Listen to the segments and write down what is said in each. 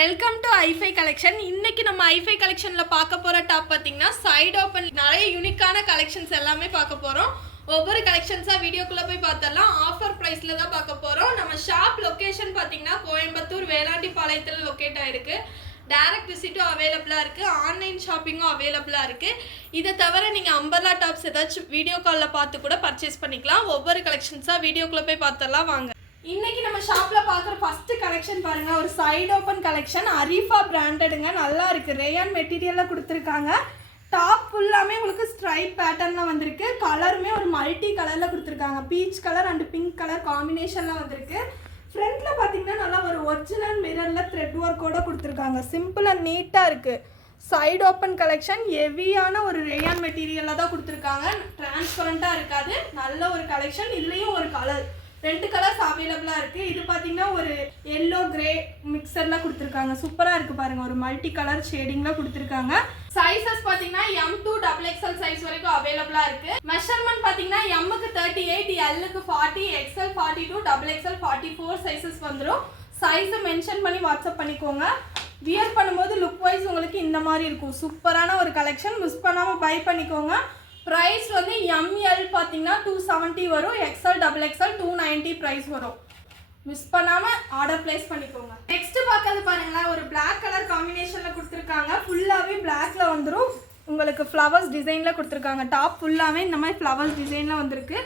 Welcome to ஐஃபை collection. இன்னைக்கு நம்ம ஐஃபை கலெக்ஷன்ல பார்க்க போற டாப் பாத்தீங்கன்னா சைடு ஓப்பன் நிறைய யூனிக்கான கலெக்ஷன்ஸ் எல்லாமே பார்க்க போறோம். ஒவ்வொரு கலெக்ஷன்ஸா வீடியோக்குள்ள போய் பார்த்தலாம். ஆஃபர் பிரைஸ்ல தான் பார்க்க போறோம். நம்ம ஷாப் லொகேஷன் பாத்தீங்கன்னா கோயம்புத்தூர் வேளாண்டிபாளையத்தில் லொகேட் ஆயிருக்கு. டைரக்ட் விசிட்டும் அவைலபிளா இருக்கு, ஆன்லைன் ஷாப்பிங்கும் அவைலபிளா இருக்கு. இதை தவிர நீங்க அம்பர்லா டாப்ஸ் ஏதாச்சும் வீடியோ காலில் பார்த்து கூட பர்ச்சேஸ் பண்ணிக்கலாம். ஒவ்வொரு கலெக்ஷன்ஸா வீடியோக்குள்ள போய் பார்த்தலாம் வாங்க. இன்னைக்கு நம்ம ஷாப்ல பாக்குற ஃபர்ஸ்ட் கலெக்ஷன் பாருங்க, ஒரு சைடு ஓப்பன் கலெக்ஷன். அரிஃபா பிராண்டடுங்க, நல்லா இருக்கு. ரேயான் மெட்டீரியல்ல கொடுத்துருக்காங்க. டாப் ஃபுல்லாமே உங்களுக்கு ஸ்ட்ரைப் பேட்டர்ன்ல வந்திருக்கு. கலருமே ஒரு மல்டி கலர்ல கொடுத்துருக்காங்க. Peach colour and pink colour காம்பினேஷன்ல வந்திருக்கு. ஃப்ரண்ட்ல பாத்தீங்கன்னா நல்லா ஒரு ஒரிஜினல் மிரர்ல த்ரெட் ஒர்க்கோட கொடுத்துருக்காங்க. சிம்பிள் அண்ட் நீட்டா இருக்கு. சைடு ஓப்பன் கலெக்ஷன் ஹெவியான ஒரு ரேயான் மெட்டீரியல்ல தான் கொடுத்துருக்காங்க. டிரான்ஸ்பரண்டா இருக்காது. நல்ல ஒரு கலெக்ஷன். இதுலயும் ஒரு கலர், ரெண்டு கலர்ஸ் அவைலபிளா இருக்கு. இது பாத்தீங்கன்னா ஒரு எல்லோ கிரே மிக்சர்ல கொடுத்துருக்காங்க. சூப்பரா இருக்கு பாருங்க. ஒரு மல்டி கலர் ஷேடிங்ல கொடுத்துருக்காங்க. சைஸஸ் பாத்தீங்கன்னா M to XXL சைஸ் வரைக்கும் அவைலபிளா இருக்கு. மெஷர்மெண்ட் பாத்தீங்கன்னா M க்கு 38, L க்கு 40, XL 42, XXL 44 சைஸஸ் வந்துரும். சைஸ் மென்ஷன் பண்ணி வாட்ஸ்அப் பண்ணிக்கோங்க. வியர் பண்ணும்போது லுக் வைஸ் உங்களுக்கு இந்த மாதிரி இருக்கும். சூப்பரான ஒரு கலெக்ஷன். மிஸ் பண்ணாம பை பண்ணிக்கோங்க. ப்ரைஸ் வந்து ML பார்த்தீங்கன்னா 270 வரும், XL XXL 290 ப்ரைஸ் வரும். மிஸ் பண்ணாமல் ஆர்டர் பிளேஸ் பண்ணிக்கோங்க. நெக்ஸ்ட் பார்க்கறது பாருங்களேன், ஒரு பிளாக் கலர் காம்பினேஷனில் கொடுத்துருக்காங்க. ஃபுல்லாகவே பிளாக்ல வந்துடும். உங்களுக்கு ஃப்ளவர்ஸ் டிசைனில் கொடுத்துருக்காங்க. டாப் ஃபுல்லாகவே இந்த மாதிரி ஃப்ளவர்ஸ் டிசைனில் வந்திருக்கு.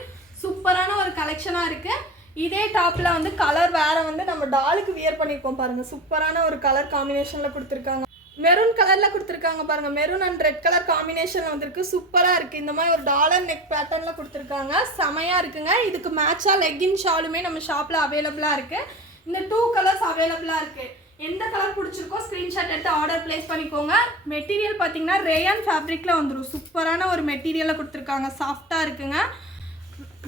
சூப்பரான ஒரு கலெக்ஷனாக இருக்குது. இதே டாப்பில் வந்து கலர் வேறு வந்து நம்ம டாலுக்கு வியர் பண்ணியிருக்கோம் பாருங்கள். சூப்பரான ஒரு கலர் காம்பினேஷனில் கொடுத்துருக்காங்க. மெரூன் கலர்ல கொடுத்துருக்காங்க பாருங்க. Maroon and red colour combination வந்திருக்கு. சூப்பரா இருக்கு. இந்த மாதிரி ஒரு டாலர் நெக் பேட்டர்ன்ல கொடுத்துருக்காங்க. செமையா இருக்குங்க. இதுக்கு மேட்சா லெக்கின் ஷாலுமே நம்ம ஷாப்ல அவைலபிளா இருக்கு. இந்த 2 கலர்ஸ் அவைலபிளா இருக்கு. எந்த கலர் பிடிச்சிருக்கோ ஸ்கிரீன்ஷாட் எடுத்து ஆர்டர் பிளேஸ் பண்ணிக்கோங்க. மெட்டீரியல் பார்த்தீங்கன்னா ரேயான் ஃபேப்ரிக்ல வந்துடும். சூப்பரான ஒரு மெட்டீரியலை கொடுத்துருக்காங்க. சாஃப்டா இருக்குங்க.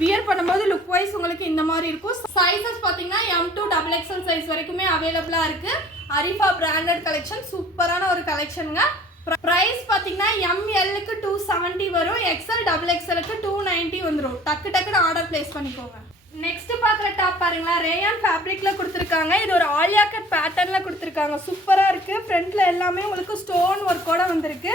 வியர் பண்ணும்போது லுக் வைஸ் உங்களுக்கு இந்த மாதிரி இருக்கும். சைஸஸ் பார்த்தீங்கன்னா M to XXL சைஸ் வரைக்குமே அவைலபிளா இருக்கு. Arifa branded collection. சூப்பரான ஒரு கலெக்ஷனுங்க. ப்ரைஸ் பார்த்தீங்கன்னா ML க்கு 270 வரும், XL XXL க்கு 290 வந்துடும். டக்குன்னு ஆர்டர் பிளேஸ் பண்ணிக்கோங்க. நெக்ஸ்ட் பார்க்குற டாப் பாருங்களா, ரேயான் ஃபேப்ரிக்ல கொடுத்துருக்காங்க. இது ஒரு ஆலியா கட் பேட்டர்ன்ல கொடுத்துருக்காங்க. சூப்பராக இருக்கு. ஃப்ரண்ட்ல எல்லாமே உங்களுக்கு ஸ்டோன் ஒர்க்கோட வந்திருக்கு.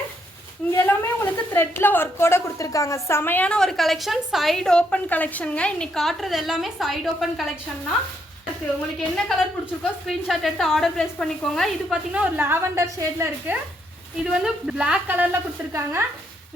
இங்கே எல்லாமே உங்களுக்கு த்ரெட்ல ஒர்க்கோட கொடுத்துருக்காங்க. செமையான ஒரு கலெக்ஷன். Side open கலெக்ஷனுங்க. இன்னைக்கு காட்டுறது எல்லாமே சைடு ஓப்பன் கலெக்ஷன் தான். உங்களுக்கு என்ன கலர் பிடிச்சிருக்கோ ஸ்க்ரீன்ஷாட் எடுத்து ஆர்டர் பிளேஸ் பண்ணிக்கோங்க. இது பார்த்தீங்கன்னா ஒரு லாவெண்டர் ஷேட்ல இருக்கு. இது வந்து பிளாக் கலர்ல கொடுத்துருக்காங்க.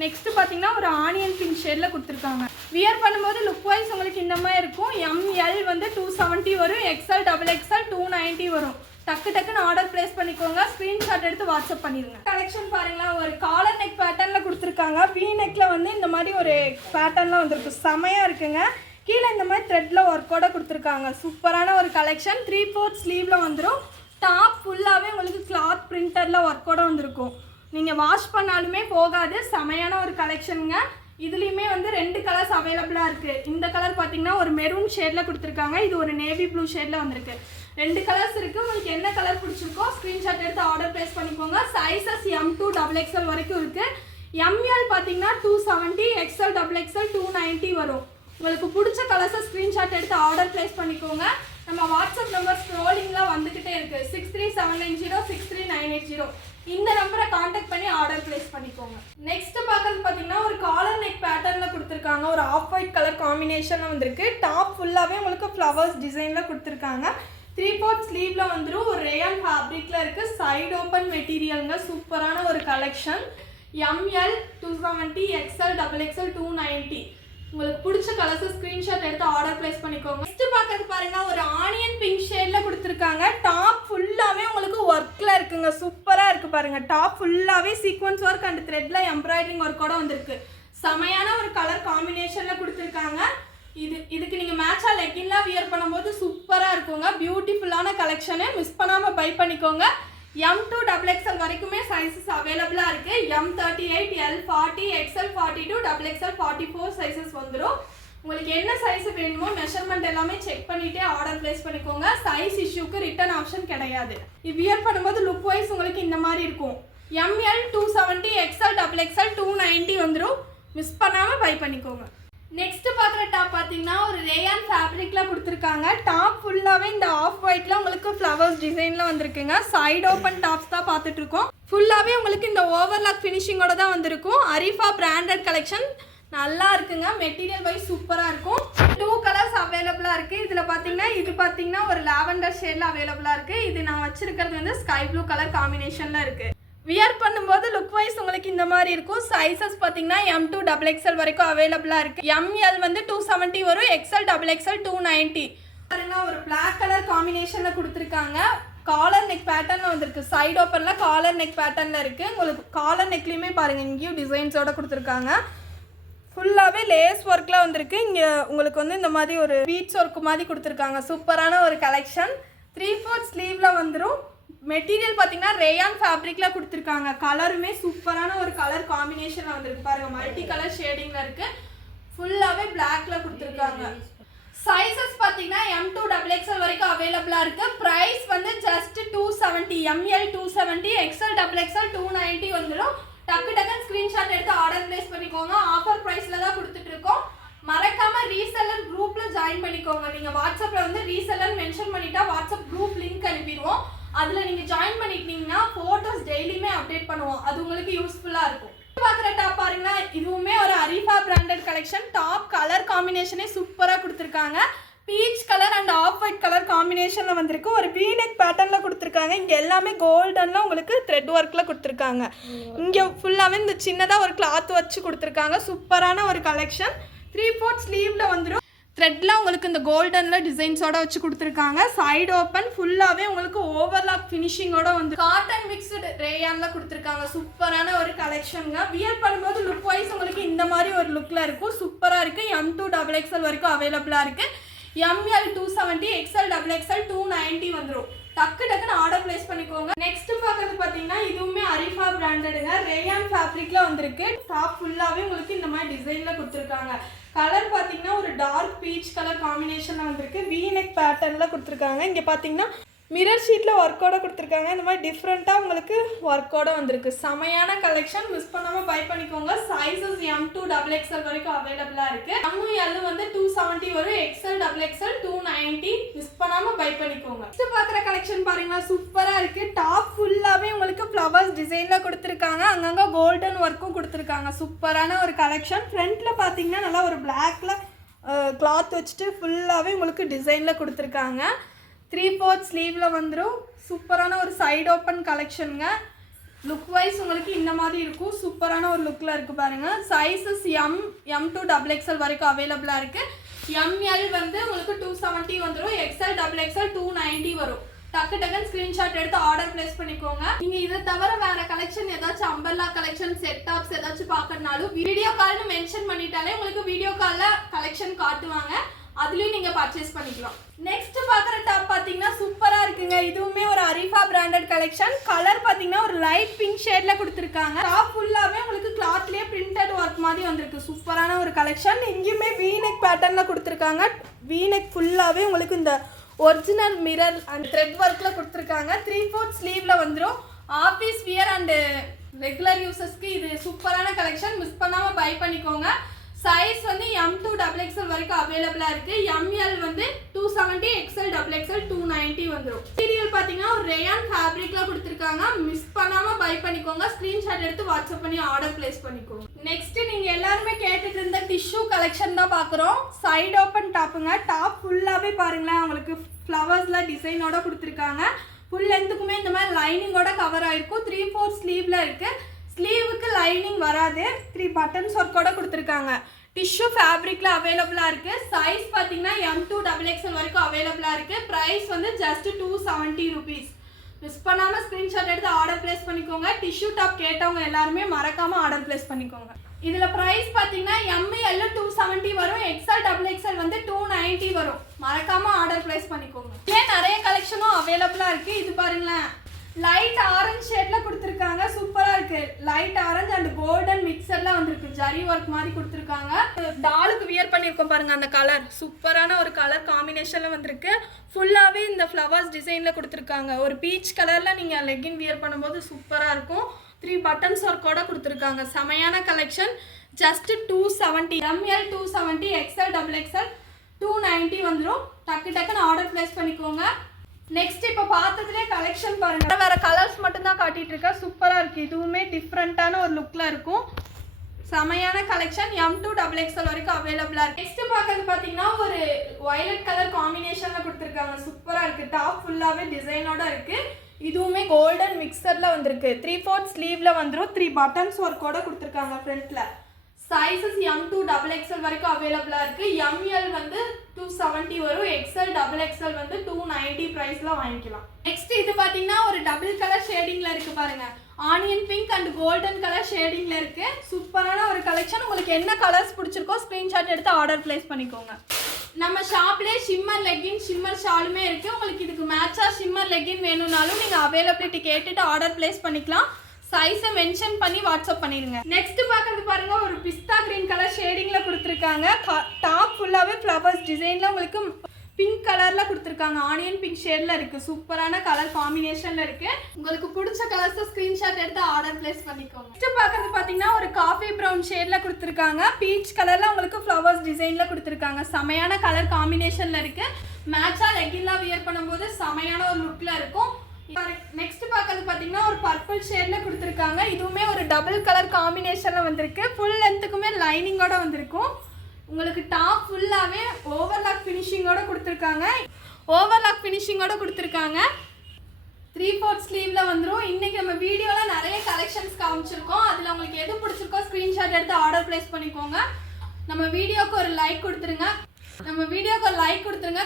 நெக்ஸ்ட் பார்த்தீங்கன்னா ஒரு ஆனியன் பிங்க் ஷேட்ல கொடுத்துருக்காங்க. வியர் பண்ணும்போது லுக் வைஸ் உங்களுக்கு இந்த மாதிரி இருக்கும். ML வந்து 270 வரும், XL XXL 290 வரும். டக்குன்னு ஆர்டர் பிளேஸ் பண்ணிக்கோங்க. ஸ்கிரீன்ஷாட் எடுத்து வாட்ஸ்அப் பண்ணிடுங்க. கலெக்ஷன் பாருங்களா, ஒரு காலர் நெக் பேட்டர்ன்ல கொடுத்துருக்காங்க. V நெக்ல வந்து இந்த மாதிரி ஒரு பேட்டர்ன்ல வந்திருக்கு. செமையா இருக்குங்க. கீழே இந்த மாதிரி த்ரெட்ல ஒர்க்கோட கொடுத்துருக்காங்க. சூப்பரான ஒரு கலெக்ஷன். 3/4 ஸ்லீவ்ல வந்துடும். டாப் ஃபுல்லாகவே உங்களுக்கு கிளாத் பிரிண்டர்ல ஒர்க்கோட வந்திருக்கும். நீங்கள் வாஷ் பண்ணாலுமே போகாது. செமையான ஒரு கலெக்ஷனுங்க. இதுலேயுமே வந்து 2 கலர்ஸ் அவைலபிளாக இருக்குது. இந்த கலர் பார்த்தீங்கன்னா ஒரு மெரூன் ஷேடில் கொடுத்துருக்காங்க. இது ஒரு நேவி ப்ளூ ஷேடில் வந்திருக்கு. 2 கலர்ஸ் இருக்குது. உங்களுக்கு என்ன கலர் பிடிச்சிருக்கோ ஸ்க்ரீன்ஷாட் எடுத்து ஆர்டர் ப்ளேஸ் பண்ணிக்கோங்க. சைஸஸ் M to XXL வரைக்கும் இருக்குது. ML பார்த்தீங்கன்னா 270, XL XXL 290 வரும். உங்களுக்கு பிடிச்ச கலர்ஸை ஸ்க்ரீன்ஷாட் எடுத்து ஆர்டர் ப்ளேஸ் பண்ணிக்கோங்க. நம்ம வாட்ஸ்அப் நம்பர் ஸ்க்ரோலிங்கில் வந்துக்கிட்டே இருக்குது. 6379063980. இந்த நம்பரை காண்டாக்ட் பண்ணி ஆர்டர் பிளேஸ் பண்ணிக்கோங்க. நெக்ஸ்ட் பார்க்கறது பார்த்தீங்கன்னா ஒரு காலர் நெக் பேட்டர்ன்ல கொடுத்துருக்காங்க. ஒரு ஆஃப் ஒயிட் கலர் காம்பினேஷன்ல வந்திருக்கு. டாப் ஃபுல்லாகவே உங்களுக்கு ஃப்ளவர்ஸ் டிசைன்ல கொடுத்துருக்காங்க. 3/4 ஸ்லீவ்ல வந்துடும். ஒரு ரேயான் ஃபேப்ரிக்ல இருக்கு. சைடு ஓப்பன் மெட்டீரியலுங்க. சூப்பரான ஒரு கலெக்ஷன். ML 270, XL XXL 290. உங்களுக்கு பிடிச்ச கலர்ஸ் ஸ்கிரீன்ஷாட் எடுத்து ஆர்டர் பிளேஸ் பண்ணிக்கோங்க. நெக்ஸ்ட் பார்க்கறது பாருங்க, ஒரு ஆனியன் பிங்க் ஷேட்ல கொடுத்துருக்காங்க. டாப் ஃபுல்லாவே உங்களுக்கு ஒர்க்ல இருக்குங்க. சூப்பரா இருக்கு பாருங்க. டாப் ஃபுல்லாவே சீக்வன்ஸ் ஒர்க் அண்ட் த்ரெட்ல எம்ப்ராய்டரிங் ஒர்க்கோட வந்திருக்கு. செமையான ஒரு கலர் காம்பினேஷன்ல கொடுத்துருக்காங்க. இதுக்கு நீங்க மேட்சா லெக்கின்லாம் வியர் பண்ணும்போது சூப்பரா இருக்குங்க. பியூட்டிஃபுல்லான கலெக்ஷனு. மிஸ் பண்ணாம பை பண்ணிக்கோங்க. M to XXL வரைக்குமே சைஸஸ் அவைலபிளா இருக்கு. M 38, L 40, XL 42, XXL 44 sizes வந்துடும். உங்களுக்கு என்ன சைஸ் வேணுமோ மெஷர்மெண்ட் எல்லாமே செக் பண்ணிட்டே ஆர்டர் பிளேஸ் பண்ணிக்கோங்க. சைஸ் இஷ்யூக்கு ரிட்டர்ன் ஆப்ஷன் கிடையாது. இது வியர் பண்ணும்போது லுக் வைஸ் உங்களுக்கு இந்த மாதிரி இருக்கும். ML 270, XL XXL 290 வந்துடும். மிஸ் பண்ணாம பை பண்ணிக்கோங்க. நெக்ஸ்ட் பார்க்குற டாப் பார்த்தீங்கன்னா ஒரு ரேயான் ஃபேப்ரிக்கில் கொடுத்துருக்காங்க. டாப் ஃபுல்லாகவே இந்த ஆஃப் ஒயிட்டில் உங்களுக்கு ஃப்ளவர்ஸ் டிசைனில் வந்திருக்குங்க. சைடு ஓப்பன் டாப்ஸ் தான் பார்த்துட்ருக்கோம். ஃபுல்லாகவே உங்களுக்கு இந்த ஓவர்லாக் ஃபினிஷிங்கோட தான் வந்திருக்கும். அரிஃபா பிராண்டட் கலெக்ஷன் நல்லா இருக்குங்க. மெட்டீரியல் வைஸ் சூப்பராக இருக்கும். 2 கலர்ஸ் அவைலபிளாக இருக்குது. இதில் பார்த்தீங்கன்னா இது பார்த்தீங்கன்னா ஒரு லாவெண்டர் ஷேடில் அவைலபிளாக இருக்குது. இது நான் வச்சுருக்கிறது வந்து ஸ்கை ப்ளூ கலர் காம்பினேஷனில் இருக்குது. வியர் பண்ணும்போது லுக் வைஸ் உங்களுக்கு இந்த மாதிரி இருக்கும். சைஸஸ் பார்த்தீங்கன்னா M2 XXL வரைக்கும் அவைலபிளாக இருக்குது. ML வந்து 270 வரும். XL XXL 290. பாருங்க ஒரு பிளாக் கலர் காம்பினேஷனில் கொடுத்துருக்காங்க. காலர் நெக் பேட்டர்னில் வந்திருக்கு. சைடு ஓப்பனில் காலர் நெக் பேட்டர்னில் இருக்குது. உங்களுக்கு காலர் நெக்லேயுமே பாருங்கள் இங்கேயும் டிசைன்ஸோடு கொடுத்துருக்காங்க. ஃபுல்லாகவே லேஸ் ஒர்க்கில் வந்திருக்கு. இங்கே உங்களுக்கு வந்து இந்த மாதிரி ஒரு பீட்ஸ் ஒர்க்கு மாதிரி கொடுத்துருக்காங்க. சூப்பரான ஒரு கலெக்ஷன். 3/4 ஸ்லீவில் வந்துடும். மெட்டீரியல் பார்த்தீங்கன்னா ரேயான் ஃபேப்ரிக்கில் கொடுத்துருக்காங்க. கலருமே சூப்பரான ஒரு கலர் காம்பினேஷனில் வந்திருக்கு. பாருங்கள் மல்டி கலர் ஷேடிங்கில் இருக்குது. ஃபுல்லாகவே பிளாக்ல கொடுத்துருக்காங்க. சைஸஸ் பார்த்தீங்கன்னா M2 XXL வரைக்கும் அவைலபிளாக இருக்குது. ப்ரைஸ் வந்து ஜஸ்ட் 270. ML 270, XL XXL 290 வந்துடும். டக்குன்னு ஸ்க்ரீன்ஷாட் எடுத்து ஆர்டர் பிளேஸ் பண்ணிக்கோங்க. ஆஃபர் ப்ரைஸில் தான் கொடுத்துட்ருக்கோம். மறக்காமல் ரீசெல்லர் குரூப்பில் ஜாயின் பண்ணிக்கோங்க. நீங்கள் வாட்ஸ்அப்பில் வந்து ரீசெல்லர் மென்ஷன் பண்ணிட்டா வாட்ஸ்அப் குரூப் லிங்க் அனுப்பிடுவோம். அதில் நீங்கள் ஜாயின் பண்ணிக்கிட்டீங்கன்னா ஃபோட்டோஸ் டெய்லியுமே அப்டேட் பண்ணுவோம். அது உங்களுக்கு யூஸ்ஃபுல்லாக இருக்கும். பார்க்குற டாப் பாருங்கன்னா இதுவுமே ஒரு Arifa branded collection. Top colour காம்பினேஷனே சூப்பராக கொடுத்துருக்காங்க. Peach colour and off white colour காம்பினேஷனில் வந்திருக்கு. ஒரு வீநெக் பேட்டர்னில் கொடுத்துருக்காங்க. இங்கே எல்லாமே கோல்டனில் உங்களுக்கு த்ரெட் ஒர்க்கில் கொடுத்துருக்காங்க. இங்கே ஃபுல்லாகவே இந்த சின்னதாக ஒரு கிளாத் வச்சு கொடுத்துருக்காங்க. சூப்பரான ஒரு கலெக்ஷன். 3/4 ஸ்லீவில் வந்துடும். த்ரெட்டில் உங்களுக்கு இந்த கோல்டனில் டிசைன்ஸோட வச்சு கொடுத்துருக்காங்க. சைடு ஓப்பன் ஃபுல்லாகவே உங்களுக்கு ஓவர்லாக் ஃபினிஷிங்கோட வந்து காட்டன் மிக்ஸ்டு ரேயானில் கொடுத்துருக்காங்க. சூப்பரான ஒரு கலெக்ஷனுங்க. வியர் பண்ணும்போது லுக் வைஸ் உங்களுக்கு இந்த மாதிரி ஒரு லுக்கில் இருக்கும். சூப்பராக இருக்குது. M2 XXL வரைக்கும் அவைலபிளாக இருக்குது. ML 270, XL XXL 290 வந்துடும். டக்குன்னு ஆர்டர் பிளேஸ் பண்ணிக்கோங்க. நெக்ஸ்ட் பார்க்கறது பார்த்தீங்கன்னா இதுவுமே அரிஃபா பிராண்டடுங்க. ரேயான் ஃபேப்ரிக்கில் வந்திருக்கு. டாப் ஃபுல்லாகவே உங்களுக்கு இந்த மாதிரி டிசைனில் கொடுத்துருக்காங்க. கலர் பார்த்தீங்கன்னா ஒரு டார்க் பீச் கலர் காம்பினேஷனில் வந்திருக்கு. வீநெக் பேட்டர்னில் கொடுத்துருக்காங்க. இங்கே பார்த்தீங்கன்னா மிரர் ஷீட்டில் ஒர்க்கோட கொடுத்துருக்காங்க. இந்த மாதிரி டிஃப்ரெண்ட்டாக உங்களுக்கு ஒர்க்கோட வந்திருக்கு. செமையான கலெக்ஷன். மிஸ் பண்ணாமல் பை பண்ணிக்கோங்க. சைஸஸ் M2 XXL வரைக்கும் அவைலபிளாக இருக்குது. ML வந்து 270 வரும். XL XXL 290. மிஸ் பண்ணாமல் பை பண்ணிக்கோங்க. நெக்ஸ்ட் பார்க்குற கலெக்ஷன் பாருங்களா சூப்பராக இருக்குது. டாப் ஃபுல்லாகவே உங்களுக்கு ஃப்ளவர்ஸ் டிசைனில் கொடுத்துருக்காங்க. அங்கங்கே கோல்டன் ஒர்க்கும் கொடுத்துருக்காங்க. சூப்பரான ஒரு கலெக்ஷன். ஃப்ரண்ட்டில் பார்த்தீங்கன்னா நல்லா ஒரு பிளாக்ல கிளாத் வச்சுட்டு ஃபுல்லாகவே உங்களுக்கு டிசைனில் கொடுத்துருக்காங்க. 3/4 ஸ்லீவில் வந்துடும். சூப்பரான ஒரு சைடு ஓப்பன் கலெக்ஷனுங்க. லுக் வைஸ் உங்களுக்கு இந்த மாதிரி இருக்கும். சூப்பரான ஒரு லுக்கில் இருக்குது பாருங்கள். சைஸஸ் M2 XXL வரைக்கும் அவைலபிளாக இருக்குது. ML வந்து உங்களுக்கு 270 வந்துடும். XL XXL 290 வரும். டக்குன்னு ஸ்க்ரீன்ஷாட் எடுத்து ஆர்டர் பிளேஸ் பண்ணிக்கோங்க. நீங்கள் இதை தவிர வேறு கலெக்ஷன் ஏதாச்சும் அம்பர்லா கலெக்ஷன் செட் டாப்ஸ் ஏதாச்சும் பார்க்கறனாலும் வீடியோ கால்னு மென்ஷன் பண்ணிட்டாலே உங்களுக்கு வீடியோ காலில் கலெக்ஷன் காட்டுவாங்க. அதுலேயும் நீங்கள் பர்ச்சேஸ் பண்ணிக்கலாம். நெக்ஸ்ட் பார்க்குற டாப் பார்த்தீங்கன்னா சூப்பராக இருக்குங்க. இதுவுமே ஒரு அரிஃபா பிராண்டட் கலெக்ஷன். கலர் பார்த்தீங்கன்னா ஒரு லைட் பிங்க் ஷேடில் கொடுத்துருக்காங்க. டாப் ஃபுல்லாகவே உங்களுக்கு கிளாத்லேயே பிரிண்டட் ஒர்க் மாதிரி வந்திருக்கு. சூப்பரான ஒரு கலெக்ஷன். இங்கேயுமே வீநெக் பேட்டர்னில் கொடுத்துருக்காங்க. வீநெக் ஃபுல்லாகவே உங்களுக்கு இந்த ஒரிஜினல் மிரர் அண்ட் த்ரெட் ஒர்க்கில் கொடுத்துருக்காங்க. 3/4 ஸ்லீவில் வந்துடும். ஆஃபீஸ் வியர் அண்டு ரெகுலர் யூசஸ்க்கு இது சூப்பரான கலெக்ஷன். மிஸ் பண்ணாமல் பை பண்ணிக்கோங்க. சைஸ் வந்து M2 XXL வரைக்கும் அவைலபிளாக இருக்குது. ML வந்து 270, XL XXL 290 வந்துடும். மெட்டீரியல் பார்த்தீங்கன்னா ஒரு ரேயான் ஃபேப்ரிக்கில் கொடுத்துருக்காங்க. மிஸ் பண்ணாமல் பை பண்ணிக்கோங்க. ஸ்க்ரீன்ஷாட் எடுத்து வாட்ஸ்அப் பண்ணி ஆர்டர் பிளேஸ் பண்ணிக்கோங்க. நெக்ஸ்ட் நீங்கள் எல்லாருமே கேட்டுட்டு இருந்த டிஷ்யூ கலெக்ஷன் தான் பார்க்குறோம். Side open டாப்புங்க. டாப் ஃபுல்லாகவே பாருங்களேன் உங்களுக்கு ஃப்ளவர்ஸில் டிசைனோட கொடுத்துருக்காங்க. ஃபுல் லென்த்துக்குமே இந்த மாதிரி லைனிங்கோட கவர் ஆகிருக்கும். 3/4 ஸ்லீவில் இருக்குது. ஸ்லீவுக்கு லைனிங் வராது. 3 பட்டன்ஸ் ஒர்க்கோட கொடுத்துருக்காங்க. டிஷ்யூ ஃபேப்ரிக்கில் அவைலபிளாக இருக்குது. சைஸ் பார்த்தீங்கன்னா M2 XXL வரைக்கும் அவைலபிளாக இருக்குது. ப்ரைஸ் வந்து ஜஸ்ட் 270 rupees. மிஸ் பண்ணாமல் ஸ்க்ரீன்ஷாட் எடுத்து ஆர்டர் பிளேஸ் பண்ணிக்கோங்க. டிஷ்யூ டாப் கேட்டவங்க எல்லாருமே மறக்காமல் ஆர்டர் பிளேஸ் பண்ணிக்கோங்க. இதில் ப்ரைஸ் பார்த்தீங்கன்னா ML 270 வரும். XL XXL வந்து 290 வரும். மறக்காமல் ஆர்டர் பிளேஸ் பண்ணிக்கோங்க. இதே நிறைய கலெக்ஷனும் அவைலபிளாக இருக்குது. இது பாருங்களேன் லைட் ஆரஞ்சு ஷேடில் கொடுத்துருக்காங்க. சூப்பராக இருக்குது. லைட் ஆரஞ்சு அண்ட் கோல்டன் மிக்சர்லாம் வந்திருக்கு. ஜரி ஒர்க் மாதிரி கொடுத்துருக்காங்க. டாலுக்கு வியர் பண்ணியிருக்கோம் பாருங்கள். அந்த கலர் சூப்பரான ஒரு கலர் காம்பினேஷனில் வந்திருக்கு. ஃபுல்லாகவே இந்த ஃப்ளவர்ஸ் டிசைனில் கொடுத்துருக்காங்க. ஒரு பீச் கலரில் நீங்கள் லெகின் வியர் பண்ணும்போது சூப்பராக இருக்கும். 3 பட்டன்ஸ் ஒர்க்கோட கொடுத்துருக்காங்க. செமையான collection. Just 270 ML 270 XL XXL 290 வந்துடும். டக்குன்னு ஆர்டர் பிளேஸ் பண்ணிக்கோங்க. நெக்ஸ்ட் இப்போ பார்த்ததுலேயே கலெக்ஷன் பாருங்க. வேற கலர்ஸ் மட்டும் தான் காட்டிட்டு இருக்கா. சூப்பராக இருக்குது. இதுவுமே டிஃப்ரெண்ட்டான ஒரு லுக்கில் இருக்கும். செமையான கலெக்ஷன். M2 XXL வரைக்கும் அவைலபிளாக இருக்குது. நெக்ஸ்ட் பார்க்கறது பார்த்தீங்கன்னா ஒரு வயலட் கலர் காம்பினேஷனில் கொடுத்துருக்காங்க. சூப்பராக இருக்குது. டாப் ஃபுல்லாகவே டிசைனோட இருக்குது. இதுவுமே கோல்டன் மிக்சரில் வந்திருக்கு. 3/4 ஸ்லீவில் வந்துடும். 3 பட்டன்ஸ் ஒர்க்கோட கொடுத்துருக்காங்க ஃப்ரண்ட்டில். சைஸஸ் M2 XXL வரைக்கும் அவைலபிளாக இருக்குது. ML வந்து 270 வரும். XL XXL வந்து 290 ப்ரைஸில் வாங்கிக்கலாம். நெக்ஸ்ட் இது பார்த்தீங்கன்னா ஒரு டபுள் கலர் ஷேடிங்கில் இருக்குது பாருங்கள். Onion pink and golden colour ஷேடிங்கில் இருக்குது. சூப்பரான ஒரு கலெக்ஷன். உங்களுக்கு என்ன கலர்ஸ் பிடிச்சிருக்கோ ஸ்க்ரீன்ஷாட் எடுத்து ஆர்டர் பிளேஸ் பண்ணிக்கோங்க. நம்ம ஷாப்லேயே ஷிம்மர் லெக்கின் ஷிம்மர் ஷாலுமே இருக்குது. உங்களுக்கு இதுக்கு மேட்சாக ஷிம்மர் லெக்கின் வேணும்னாலும் நீங்கள் அவைலபிலிட்டி கேட்டுட்டு ஆர்டர் பிளேஸ் பண்ணிக்கலாம். சைஸை மென்ஷன் பண்ணி வாட்ஸ்அப் பண்ணிடுங்க. நெக்ஸ்ட் பார்க்கறது பாருங்க ஒரு பிஸ்தா கிரீன் கலர் ஷேடிங்கில் கொடுத்துருக்காங்க. டாப் ஃபுல்லாகவே ஃப்ளவர்ஸ் டிசைனில் உங்களுக்கு பிங்க் கலரில் கொடுத்துருக்காங்க. ஆனியன் பிங்க் ஷேடில் இருக்குது. சூப்பரான கலர் காம்பினேஷனில் இருக்குது. உங்களுக்கு பிடிச்ச கலர்ஸை ஸ்க்ரீன்ஷாட் எடுத்து ஆர்டர் பிளேஸ் பண்ணிக்கோங்க. நெக்ஸ்ட் பார்க்கறது பார்த்தீங்கன்னா ஒரு காஃபி ப்ரௌன் ஷேடில் கொடுத்துருக்காங்க. பீச் கலரில் உங்களுக்கு ஃப்ளவர்ஸ் டிசைனில் கொடுத்துருக்காங்க. செமையான கலர் காம்பினேஷனில் இருக்குது. மேட்சாக லெகின்லாம் வியர் பண்ணும்போது செமையான ஒரு லுக்கில் இருக்கும். நெக்ஸ்ட் பார்க்கறது பார்த்தீங்கன்னா ஒரு பர்பிள் ஷேடில் கொடுத்துருக்காங்க. இதுவுமே ஒரு டபுள் கலர் காம்பினேஷனில் வந்திருக்கு. ஃபுல் லென்த்துக்குமே லைனிங்கோட வந்திருக்கும். உங்களுக்கு டாப் ஃபுல்லாகவே ஓவர்லாக் ஃபினிஷிங்கோட கொடுத்துருக்காங்க. 3/4 ஸ்லீவில் வந்துடும். இன்றைக்கி நம்ம வீடியோவில் நிறைய கலெக்ஷன்ஸ் காமிச்சிருக்கோம். அதில் உங்களுக்கு எது பிடிச்சிருக்கோ ஸ்க்ரீன்ஷாட் எடுத்து ஆர்டர் பிளேஸ் பண்ணிக்கோங்க. நம்ம வீடியோவுக்கு ஒரு லைக் கொடுத்துருங்க.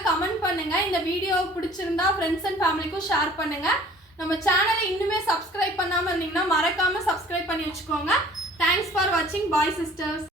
கமெண்ட் பண்ணுங்கள். இந்த வீடியோ பிடிச்சிருந்தா ஃப்ரெண்ட்ஸ் அண்ட் ஃபேமிலிக்கும் ஷேர் பண்ணுங்கள். நம்ம சேனலை இன்னுமே சப்ஸ்கிரைப் பண்ணாமல் இருந்தீங்கன்னா மறக்காமல் சப்ஸ்கிரைப் பண்ணி வச்சுக்கோங்க. தேங்க்ஸ் ஃபார் வாட்சிங். பாய் சிஸ்டர்ஸ்.